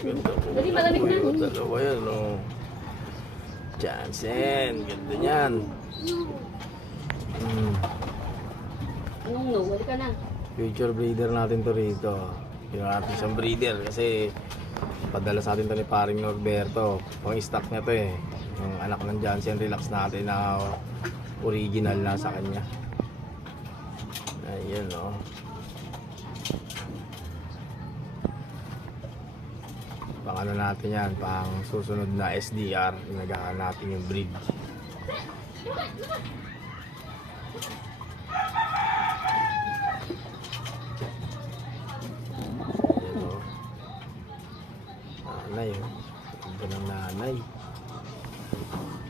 Ganda po. Dali, malamig na. Dalawa yan, oh. Jansen, ganda niyan. Anong no? Wali ka na. Future breeder natin to rito. Ginawa natin siyang breeder kasi padala sa atin to ni paring Norberto. Pang stock niya to eh. Yung anak ng Jansen Relax natin na original na sa kanya. Ayan o. Pang ano natin yan, pang susunod na SDR. Inagahan natin yung breed. Nanay, ganda ng nanay.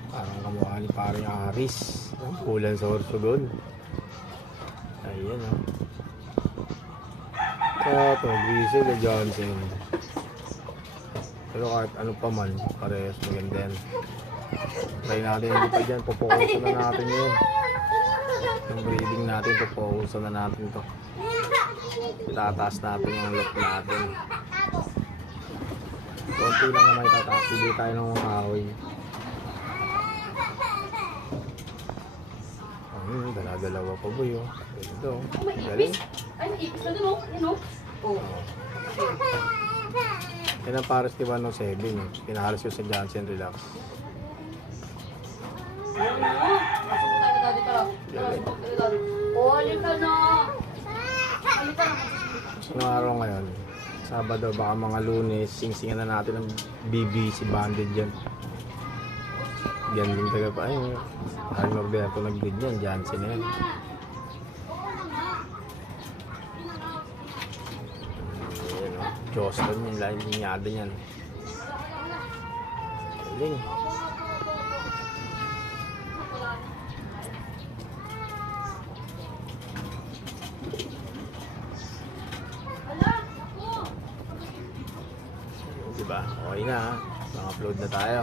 Parang kamukha ni paring Aris. Ang pulan sa Orsogon. Ayan o. Ito, Grizzle na Johnson. Pero kahit ano pa man, parehas maganda yan. Try natin hindi pa dyan, pupokusan na natin yun. Yung breeding natin, pupokusan na natin to. Itataas natin yung look natin. Konti lang naman itataas, hindi tayo ng kahoy. Dala-dalawa pa boy oh. Ito, galing. Ay, may ipis na dun, oh. Yan, oh. Oh. Yan ang pares di ba no 7 eh. Pinahalas ko sa Jansen Relax. Pasok tayo na dito. Oh, halika na. Halika na. Anong araw ngayon? Sabado, baka mga Lunes, sing-singan na natin ng BBC banded dyan. Yan din taga pa. Ay, Karin Norberto nag-breed yan, Jansen na yan. Ayan o, Joston yung linyada niyan. Galing. Diba? Okay na ha. Naka-upload na tayo.